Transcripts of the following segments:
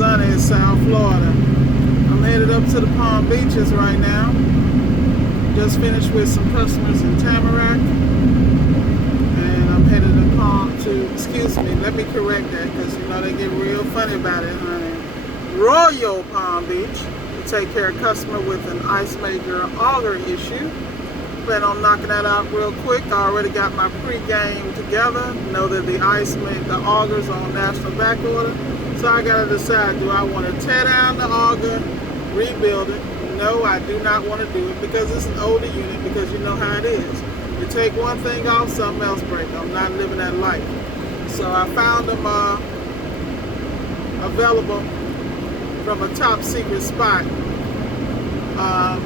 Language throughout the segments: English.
sunny in South Florida. I'm headed up to the Palm Beaches right now. Just finished with some customers in Tamarack. And I'm headed excuse me, let me correct that because you know they get real funny about it, honey. Royal Palm Beach to take care of customer with an ice maker auger issue. Plan on knocking that out real quick. I already got my pre-game together. Know that the auger's on national back order. So I gotta decide, do I want to tear down the auger, rebuild it? No, I do not want to do it because it's an older unit, because you know how it is. You take one thing off, something else breaks. I'm not living that life. So I found them available from a top secret spot.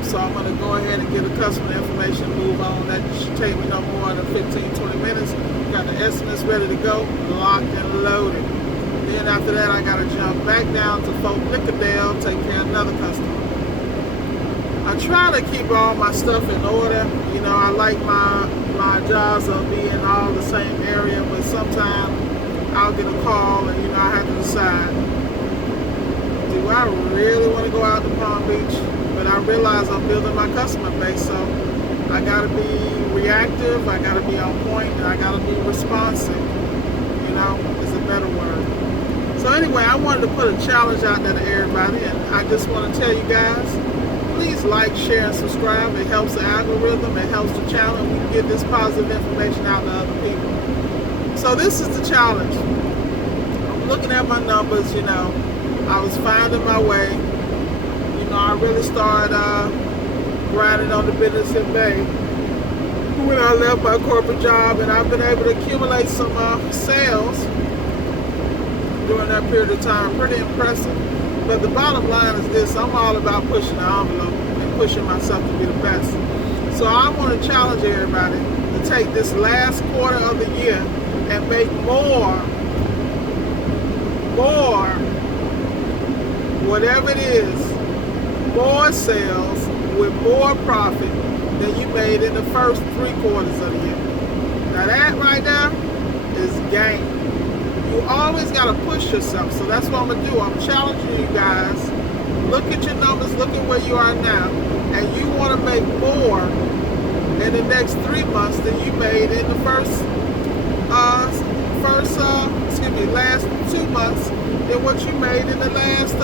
So I'm going to go ahead and get the customer information, move on. That should take me no more than 15-20 minutes. Got the estimates ready to go, locked and loaded. Then after that, I got to jump back down to Fort Lauderdale, take care of another customer. I try to keep all my stuff in order. You know, I like my jobs will be in all the same area, but sometimes I'll get a call and, you know, I have to decide, do I really want to go out to Palm Beach? But I realize I'm building my customer base, so I gotta be reactive, I gotta be on point, and I gotta be responsive. You know, is a better word. So anyway, I wanted to put a challenge out there to everybody, and I just want to tell you guys, please like, share, and subscribe. It helps the algorithm, it helps the channel, and we can get this positive information out to other people. So this is the challenge. I'm looking at my numbers, you know, I was finding my way. I really started grinding on the business in May when I left my corporate job, and I've been able to accumulate some sales during that period of time. Pretty impressive. But the bottom line is this: I'm all about pushing the envelope and pushing myself to be the best. So I want to challenge everybody to take this last quarter of the year and make more, whatever it is, more sales with more profit than you made in the first 3 quarters of the year. Now that right there is game. You always got to push yourself. So that's what I'm going to do. I'm challenging you guys. Look at your numbers. Look at where you are now. And you want to make more in the next 3 months than you made in the last 2 months than what you made in the first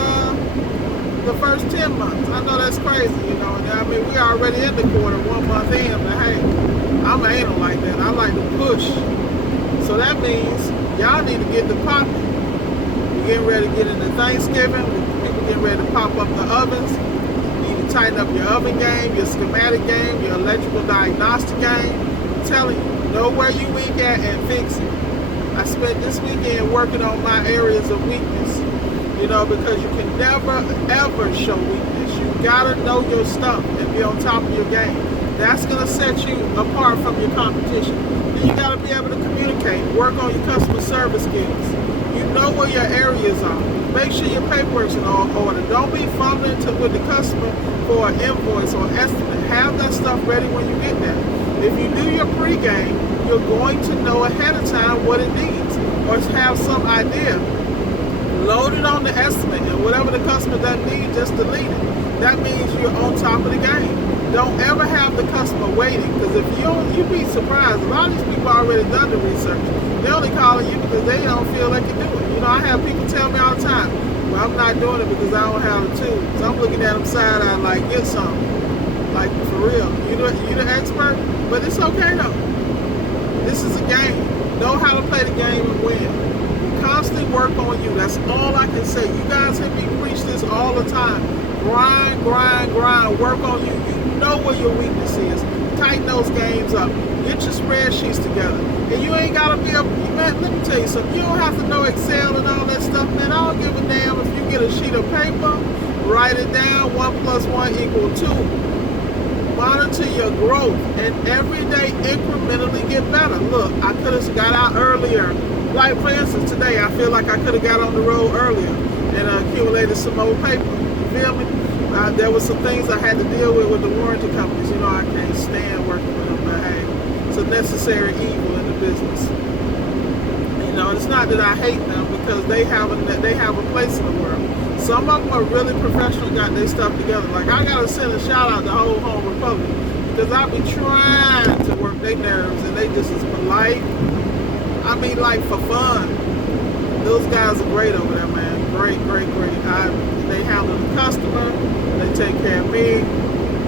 10 months. I know that's crazy, you know. And I mean, we already in the quarter, 1 month in, but hey, I'm anal like that. I like to push. So that means y'all need to get the popping. We're getting ready to get into Thanksgiving. People getting ready to pop up the ovens. You need to tighten up your oven game, your schematic game, your electrical diagnostic game. I'm telling you, know where you weak at and fix it. I spent this weekend working on my areas of weakness. You know, because you can never, ever show weakness. You gotta know your stuff and be on top of your game. That's gonna set you apart from your competition. And you gotta be able to communicate, work on your customer service skills. You know where your areas are. Make sure your paperwork's in order. Don't be fumbling with the customer for an invoice or estimate. Have that stuff ready when you get there. If you do your pregame, you're going to know ahead of time what it needs, or have some idea. Load it on the estimate, and whatever the customer doesn't need, just delete it. That means you're on top of the game. Don't ever have the customer waiting, because if you'd be surprised. A lot of these people already done the research. They're only calling you because they don't feel they can do it. You know, I have people tell me all the time, well, I'm not doing it because I don't have the tools. So I'm looking at them side eye like, get some. Like, for real. You the expert? But it's okay, though. This is a game. Know how to play the game and win. Constantly work on you. That's all I can say. You guys hear me preach this all the time. Grind, grind, grind. Work on you. You know where your weakness is. Tighten those games up. Get your spreadsheets together. And you ain't got to be man, let me tell you something. You don't have to know Excel and all that stuff, man. I don't give a damn if you get a sheet of paper, write it down, 1 + 1 = 2. Monitor your growth and every day incrementally get better. Look, I could have got out earlier. Like, for instance, today, I feel like I could have got on the road earlier and accumulated some more paper. You feel me? There were some things I had to deal with the warranty companies. You know, I can't stand working with them, but hey, it's a necessary evil in the business. And You know, it's not that I hate them because they have a place in the world. Some of them are really professional, got their stuff together. Like, I gotta send a shout out to Whole Home Republic because I be trying to work their nerves and they just as polite. I mean, like, for fun. Those guys are great over there, man. Great. They handle the customer. They take care of me.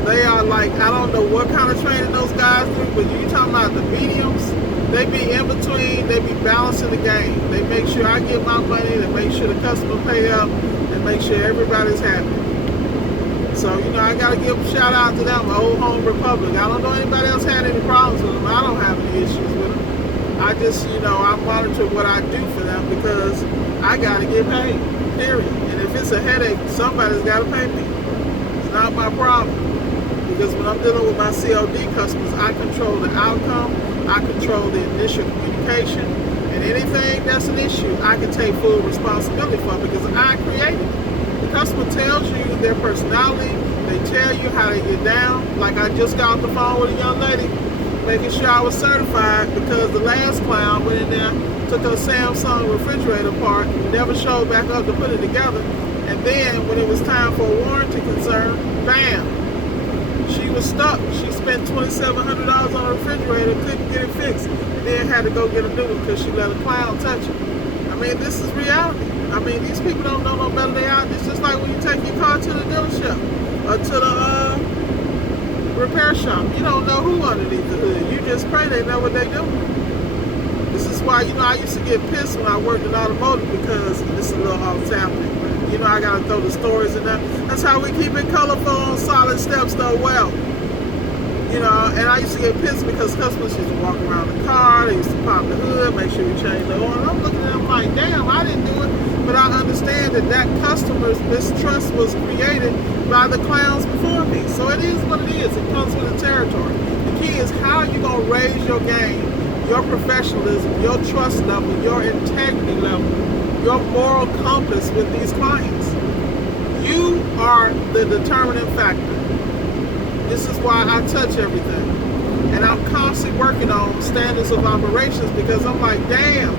They are like, I don't know what kind of training those guys do, but you talking about the mediums, they be in between, they be balancing the game. They make sure I get my money, they make sure the customer pay up, and make sure everybody's happy. So, you know, I gotta give a shout out to them, Old Home Republic. I don't know anybody else had any problems with them. I don't have any issues with them. I just, you know, I monitor what I do for them because I gotta get paid, period. And if it's a headache, somebody's gotta pay me. It's not my problem. Because when I'm dealing with my COD customers, I control the outcome, I control the initial communication, and anything that's an issue, I can take full responsibility for because I created it. The customer tells you their personality, they tell you how they get down. Like, I just got off the phone with a young lady, making sure I was certified because the last clown went in there, took a Samsung refrigerator apart, never showed back up to put it together, and then when it was time for a warranty concern, bam! She was stuck. She spent $2,700 on a refrigerator, couldn't get it fixed, and then had to go get a new one because she let a clown touch it. I mean, this is reality. I mean, these people don't know no better than out. It's just like when you take your car to the dealership or to the repair shop. You don't know who underneath the hood. You just pray they know what they do. This is why, you know, I used to get pissed when I worked in automotive because this is a little off topic. You know, I gotta throw the stories in there. That's how we keep it colorful on Solid Steps though well. You know, and I used to get pissed because customers used to walk around the car, they used to pop the hood, make sure we change the oil. And I'm looking at them like, damn, I didn't do it. But I understand that customer's mistrust was created by the clowns before me. So it is what it is. It comes with the territory. The key is how are you gonna raise your game, your professionalism, your trust level, your integrity level, your moral compass with these clients. You are the determining factor. This is why I touch everything. And I'm constantly working on standards of operations because I'm like, damn,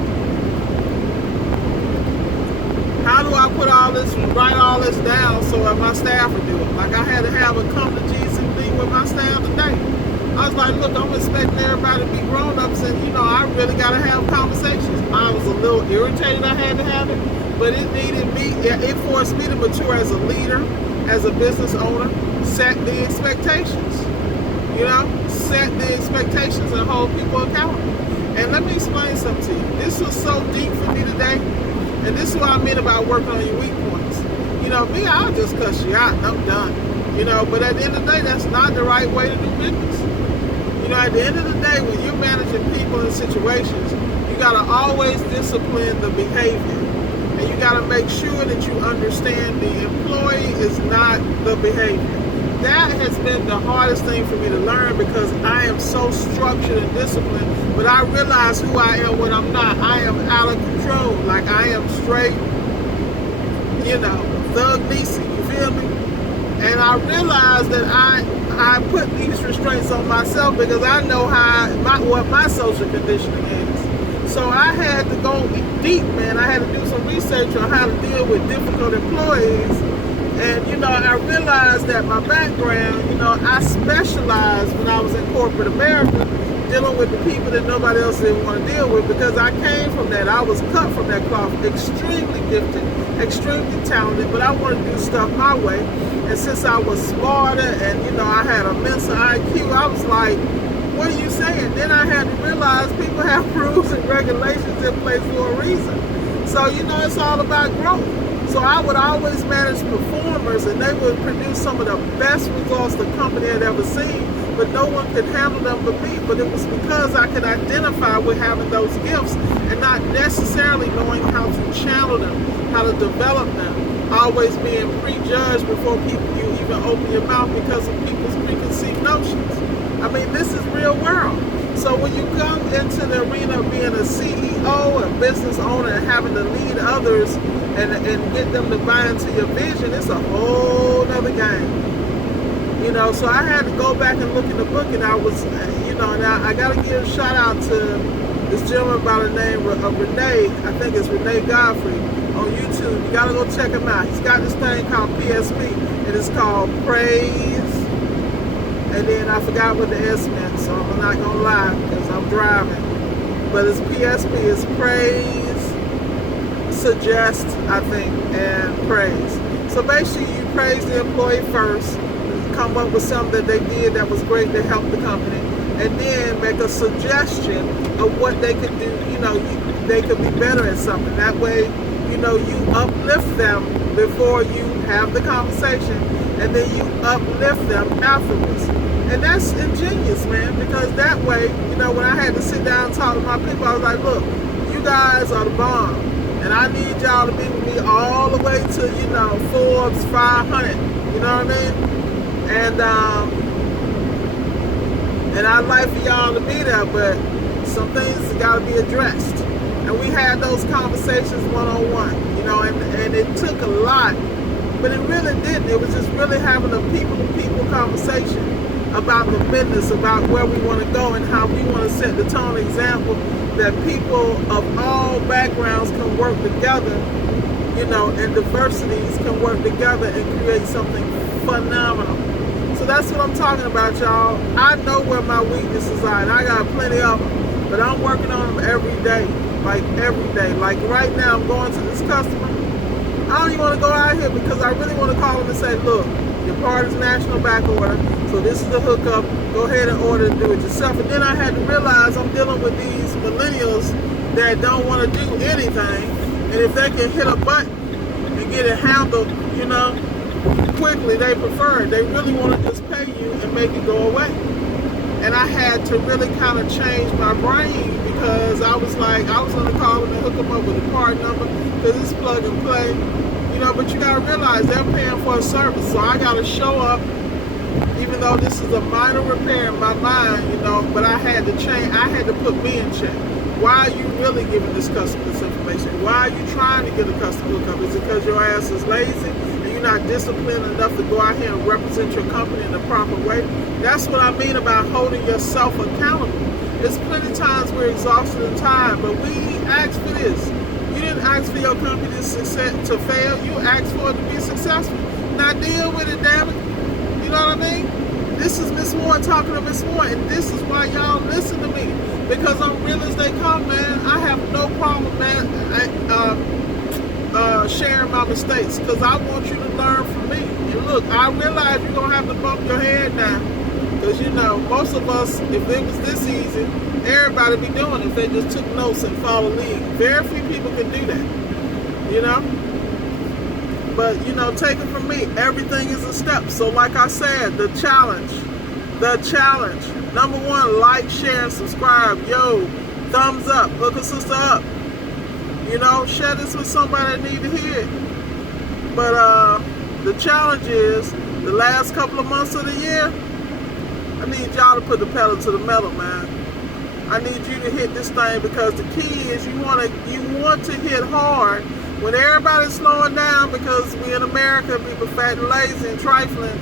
how do I put all this, write all this down so that my staff would do it? Like, I had to have a come to Jesus meeting with my staff today. I was like, look, I'm expecting everybody to be grown-ups and, you know, I really got to have conversations. I was a little irritated I had to have it, but it forced me to mature as a leader, as a business owner, set the expectations, you know, set the expectations and hold people accountable. And let me explain something to you. This was so deep for me today, and this is what I mean about working on your weak points. You know, me, I'll just cuss you out and I'm done, you know, but at the end of the day, that's not the right way to do business. You know, at the end of the day, when you're managing people in situations, you got to always discipline the behavior. And you got to make sure that you understand the employee is not the behavior. That has been the hardest thing for me to learn because I am so structured and disciplined, but I realize who I am when I'm not. I am out of control. Like, I am straight, you know, Thug Nisi, you feel me? And I realize that I put these restraints on myself because I know what my social conditioning is. So I had to go deep, man. I had to do some research on how to deal with difficult employees. And, you know, I realized that my background, you know, I specialized when I was in corporate America dealing with the people that nobody else didn't want to deal with because I came from that. I was cut from that cloth, extremely gifted, extremely talented, but I wanted to do stuff my way. And since I was smarter and, you know, I had immense IQ, I was like, what are you saying? Then I had to realize people have rules and regulations in place for a reason. So, you know, it's all about growth. So I would always manage performers and they would produce some of the best results the company had ever seen, but no one could handle them but me. But it was because I could identify with having those gifts and not necessarily knowing how to channel them, how to develop them, always being prejudged before you even open your mouth because of people's preconceived notions. I mean, this is real world. So when you come into the arena of being a CEO, a business owner, and having to lead others and get them to buy into your vision, it's a whole other game. You know, so I had to go back and look in the book, and I was, you know, and I got to give a shout out to this gentleman by the name of Renee, I think it's Renee Godfrey, on YouTube. You gotta go check him out. He's got this thing called PSP, and it's called Praise. And then I forgot what the S meant, so I'm not gonna lie because I'm driving. But it's PSP, it's Praise, Suggest, I think, and Praise. So basically, you praise the employee first, come up with something that they did that was great to help the company, and then make a suggestion of what they could do. You know, they could be better at something. That way, you know, you uplift them before you have the conversation, and then you uplift them afterwards. And that's ingenious, man, because that way, you know, when I had to sit down and talk to my people, I was like, look, you guys are the bomb, and I need y'all to be with me all the way to, you know, Forbes 500, you know what I mean? And I'd like for y'all to be there, but some things got to be addressed. And we had those conversations one-on-one, you know, and it took a lot, but it really didn't. It was just really having a people-to-people conversation about the business, about where we want to go and how we want to set the tone example that people of all backgrounds can work together, you know, and diversities can work together and create something phenomenal. So that's what I'm talking about, y'all. I know where my weaknesses are, and I got plenty of them, but I'm working on them every day, like every day. Like right now, I'm going to this customer. I don't even want to go out here because I really want to call them and say, look, your part is national back order, so this is the hookup. Go ahead and order and do it yourself. And then I had to realize I'm dealing with these millennials that don't want to do anything, and if they can hit a button and get it handled, you know, quickly, they prefer it. They really want to just pay you and make it go away. And I had to really kind of change my brain because I was like, I was going to call them and hook them up with a part number because it's plug and play, you know. But you got to realize they're paying for a service, so I got to show up, even though this is a minor repair in my mind, you know. But I had to change. I had to put me in check. Why are you really giving this customer this information? Why are you trying to get a customer hookup? Is it because your ass is lazy? Not disciplined enough to go out here and represent your company in the proper way? That's what I mean about holding yourself accountable. There's plenty of times we're exhausted and tired, but we asked for this. You didn't ask for your company to fail. You asked for it to be successful. Now deal with it, damn it. You know what I mean? This is Miss Moore talking to Miss Moore, and this is why y'all listen to me, because I'm real as they come, man. I have no problem, man. Sharing my mistakes, because I want you to learn from me. And look, I realize you're gonna have to bump your head now, because you know, most of us, if it was this easy, everybody be doing it if they just took notes and followed lead. Very few people can do that, you know. But you know, take it from me, everything is a step. So like I said, the challenge, number one, like, share, and subscribe. Yo, thumbs up, hook a sister up. You know, share this with somebody that need to hear it. But the challenge is, the last couple of months of the year, I need y'all to put the pedal to the metal, man. I need you to hit this thing, because the key is you want to hit hard when everybody's slowing down, because we in America, people fat and lazy and trifling.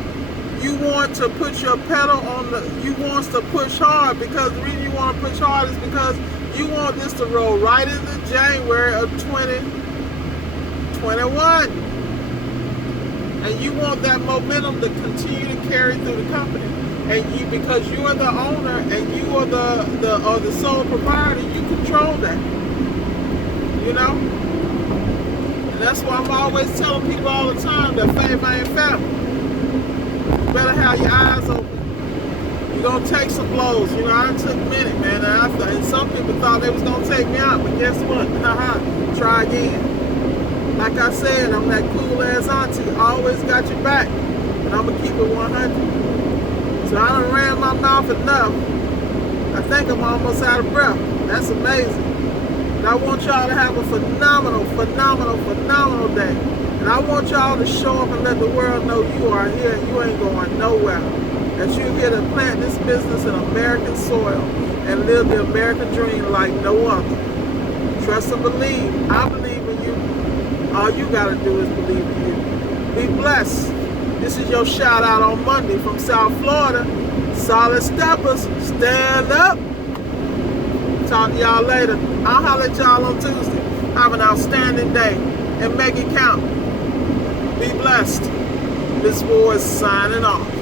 You want to put your pedal on you want to push hard, because the reason you want to push hard is because you want this to roll right into January of 2021. And you want that momentum to continue to carry through the company. And you, because you are the owner and you are the sole proprietor, you control that. You know? And that's why I'm always telling people all the time that fame ain't family. You better have your eyes open. You're going to take some blows. You know, I took many, man. And some people thought they was going to take me out. But guess what? Try again. Like I said, I'm that cool-ass auntie. Always got your back. And I'm going to keep it 100. So I done ran my mouth enough. I think I'm almost out of breath. That's amazing. And I want y'all to have a phenomenal day. And I want y'all to show up and let the world know you are here and you ain't going nowhere. That you're here to plant this business in American soil and live the American dream like no other. Trust and believe. I believe in you. All you got to do is believe in you. Be blessed. This is your shout out on Monday from South Florida. Solid Steppers, stand up. Talk to y'all later. I'll holler at y'all on Tuesday. Have an outstanding day and make it count. Be blessed. This boy is signing off.